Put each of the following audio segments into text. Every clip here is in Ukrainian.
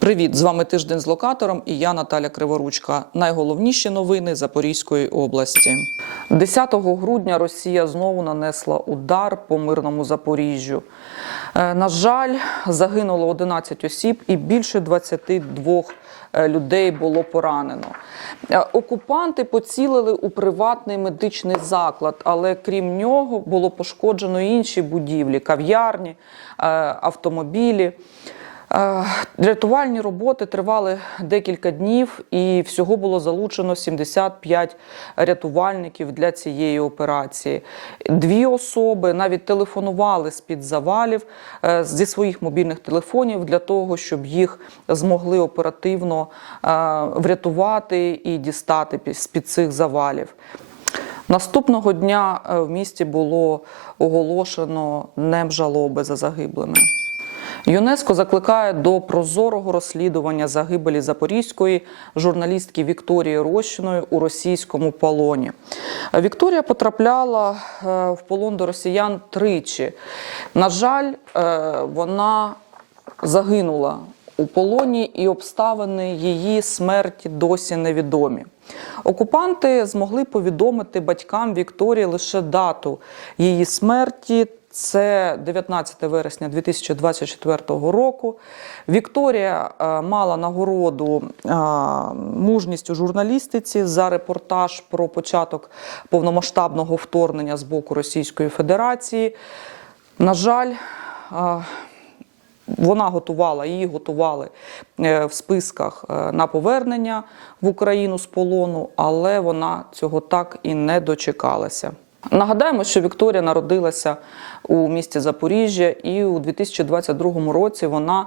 Привіт, з вами тиждень з локатором і я Наталя Криворучка. Найголовніші новини Запорізької області. 10 грудня Росія знову нанесла удар по мирному Запоріжжю. Е, На жаль, загинуло 11 осіб і більше 22 е, людей було поранено. Е, Окупанти поцілили у приватний медичний заклад, але крім нього було пошкоджено інші будівлі, кав'ярні, автомобілі. Е, Рятувальні роботи тривали декілька днів, і всього було залучено 75 рятувальників для цієї операції. Дві особи навіть телефонували з під завалів е, зі своїх мобільних телефонів для того, щоб їх змогли оперативно е, врятувати і дістати з під цих завалів. Наступного дня в місті було оголошено днем жалоби за загиблими. ЮНЕСКО закликає до прозорого розслідування загибелі запорізької журналістки Вікторії Рощиної у російському полоні. Вікторія потрапляла е, в полон до росіян тричі. На жаль, е, вона загинула у полоні, і обставини її смерті досі невідомі. Окупанти змогли повідомити батькам Вікторії лише дату її смерті. Це 19 вересня 2024 року. Вікторія е, мала нагороду е, мужністю журналістиці за репортаж про початок повномасштабного вторгнення з боку Російської Федерації. На жаль, е, вона готувала, її готували в списках на повернення в Україну з полону, але вона цього так і не дочекалася. Нагадаємо, що Вікторія народилася у місті Запоріжжя, і у 2022 році вона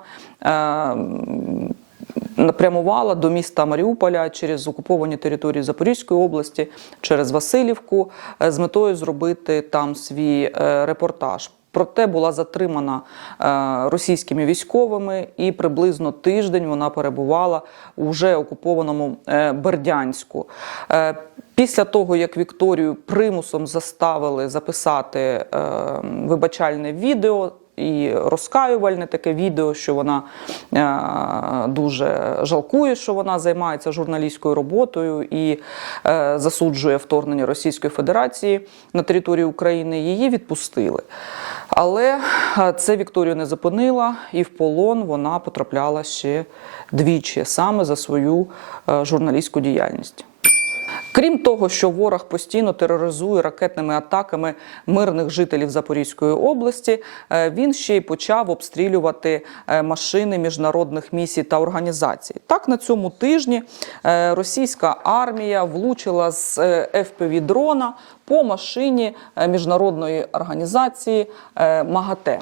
е, прямувала до міста Маріуполя через окуповані території Запорізької області, через Васильівку е, з метою зробити там свій е, репортаж. Проте була затримана е, російськими військовими, і приблизно тиждень вона перебувала у вже окупованому е, Бердянську. Е, Після того, як Вікторію примусом заставили записати вибачальне відео. І розкаювальне таке відео, що вона е, дуже жалкує, що вона займається журналістською роботою і е, засуджує вторгнення Російської Федерації на територію України. Її відпустили. Але е, це Вікторію не зупинила, і в полон вона потрапляла ще двічі саме за свою журналістську діяльність. Крім того, що ворог постійно тероризує ракетними атаками мирних жителів Запорізької області, е, він ще й почав обстрілювати е, машини міжнародних місій та організацій. Так, на цьому тижні е, російська армія влучила з fpv дрона по машині міжнародної організації МАГАТЕ.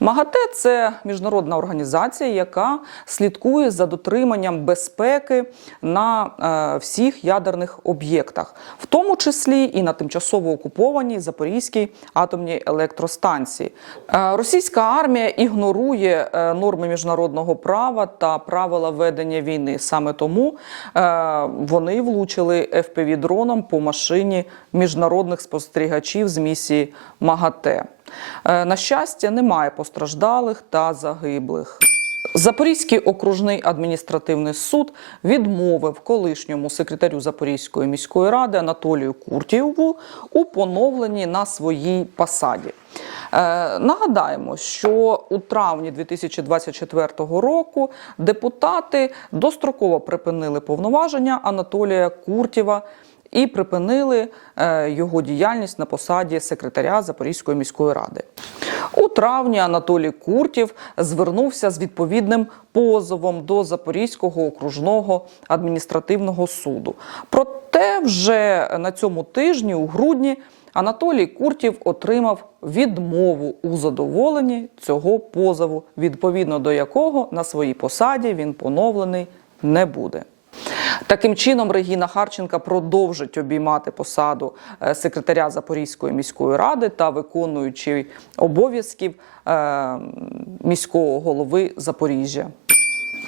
МАГАТЕ це міжнародна організація, яка слідкує за дотриманням безпеки на е, всіх ядерних об'єктах, в тому числі і на тимчасово окупованій Запорізькій атомній електростанції. Е, Російська армія ігнорує е, норми міжнародного права та правила ведення війни. Саме тому вони влучили fpv дроном по машині міжнародних спостерігачів з місії МАГАТЕ. Е, На щастя, немає постраждалих та загиблих. Запорізький окружний адміністративний суд відмовив колишньому секретарю Запорізької міської ради Анатолію Куртієву у поновленні на своїй посаді. Е, нагадаємо, що у травні 2024 року депутати достроково припинили повноваження Анатолія Куртєва і припинили е, його діяльність на посаді секретаря Запорізької міської ради. У травні Анатолій Куртів звернувся з відповідним позовом до Запорізького окружного адміністративного суду. Проте вже на цьому тижні, у грудні, Анатолій Куртів отримав відмову у задоволенні цього позову, відповідно до якого на своїй посаді він поновлений не буде. Таким чином, Регіна Харченка продовжить обіймати посаду е, секретаря Запорізької міської ради та виконуючий обов'язків е, міського голови Запоріжжя.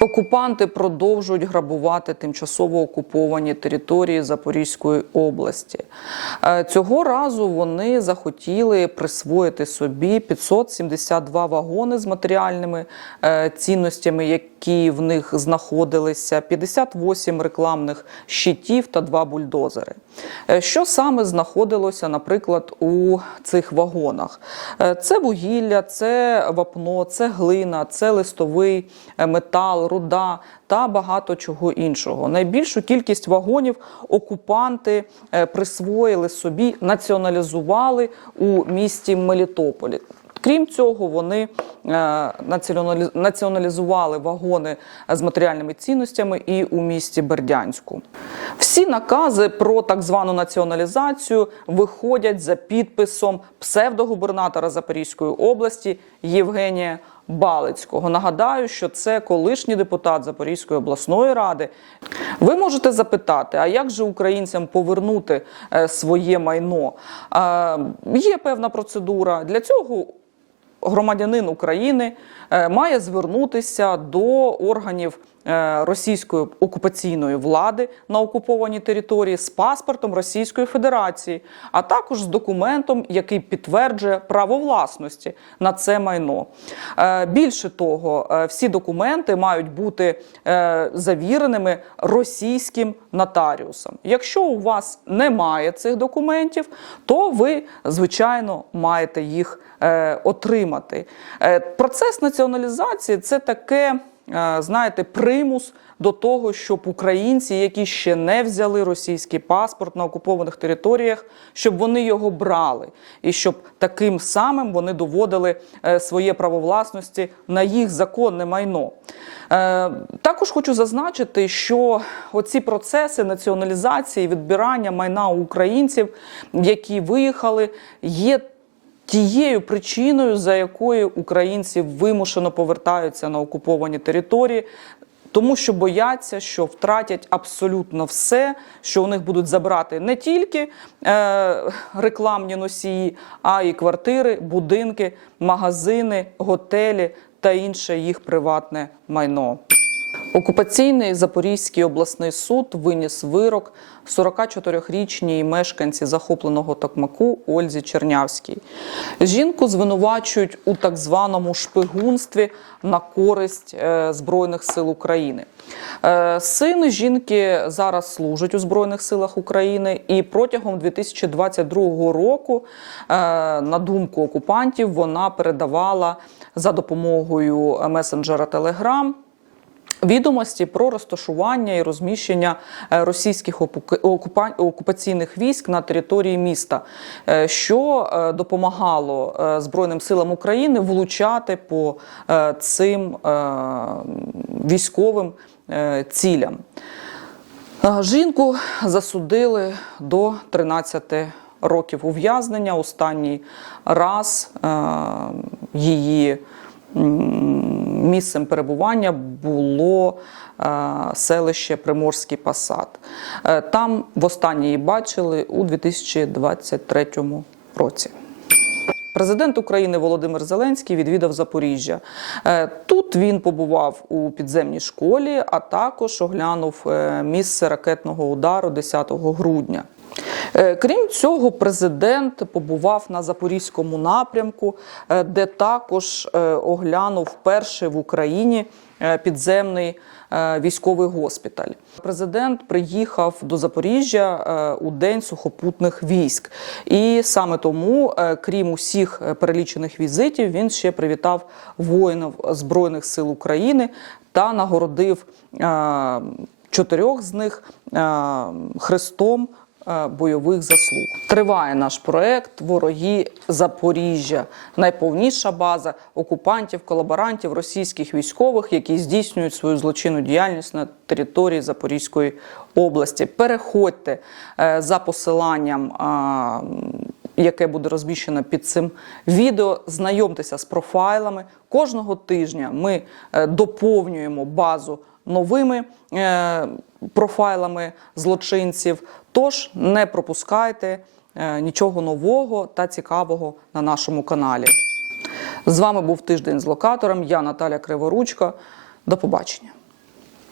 Окупанти продовжують грабувати тимчасово окуповані території Запорізької області. Е, Цього разу вони захотіли присвоїти собі 572 вагони з матеріальними е, цінностями, які в них знаходилися, 58 рекламних щитів та два бульдозери. Е, Що саме знаходилося, наприклад, у цих вагонах? Це вугілля, це вапно, це глина, це листовий метал, руда та багато чого іншого. Найбільшу кількість вагонів окупанти е, присвоїли собі, націоналізували у місті Мелітополі. Крім цього, вони е, націоналізували вагони з матеріальними цінностями і у місті Бердянську. Всі накази про так звану націоналізацію виходять за підписом псевдогубернатора Запорізької області Євгенія Балицького. Нагадаю, що це колишній депутат Запорізької обласної ради. Ви можете запитати, а як же українцям повернути е, своє майно? Е, Є певна процедура. Для цього громадянин України має звернутися до органів е, російської окупаційної влади на окупованій території з паспортом Російської Федерації, а також з документом, який підтверджує право власності на це майно. Е, Більше того, е, всі документи мають бути е, завіреними російським нотаріусом. Якщо у вас немає цих документів, то ви, звичайно, маєте їх е, отримати. Е, Процес націоналізації це таке, е, знаєте, примус до того, щоб українці, які ще не взяли російський паспорт на окупованих територіях, щоб вони його брали, і щоб таким самим вони доводили е, своє право власності на їх законне майно. Е, Також хочу зазначити, що оці процеси націоналізації, відбирання майна українців, які виїхали, є тією причиною, за якою українці вимушено повертаються на окуповані території. Тому що бояться, що втратять абсолютно все, що у них будуть забрати не тільки е, рекламні носії, а й квартири, будинки, магазини, готелі та інше їх приватне майно. Окупаційний Запорізький обласний суд виніс вирок 44-річній мешканці захопленого Токмаку Ользі Чернявській. Жінку звинувачують у так званому шпигунстві на користь е, Збройних сил України. Е, Син жінки зараз служить у Збройних силах України, і протягом 2022 року, е, на думку окупантів, вона передавала за допомогою месенджера Telegram Відомості про розташування і розміщення е, російських окупаційних військ на території міста, е, що е, допомагало Збройним силам України влучати по цим військовим цілям. Жінку засудили до 13 років ув'язнення. Останній раз її місцем перебування було е, селище Приморський Посад. Е, Там востаннє її бачили у 2023 році. Президент України Володимир Зеленський відвідав Запоріжжя. Е, Тут він побував у підземній школі, а також оглянув місце ракетного удару 10 грудня. Е, Крім цього, президент побував на запорізькому напрямку, е, де також е, оглянув перший в Україні підземний військовий госпіталь. Президент приїхав до Запоріжжя у день сухопутних військ, і саме тому, крім усіх перелічених візитів, він ще привітав воїнів збройних сил України та нагородив чотирьох з них хрестом бойових заслуг. Триває наш проект Вороги Запоріжжя, найповніша база окупантів, колаборантів, російських військових, які здійснюють свою злочинну діяльність на території Запорізької області. Переходьте е, за посиланням. Яке буде розміщено під цим відео, знайомтеся з профайлами. Кожного тижня ми е, доповнюємо базу новими е, профайлами злочинців. Тож не пропускайте е, нічого нового та цікавого на нашому каналі. З вами був тиждень з локатором. Я Наталя Криворучка. До побачення.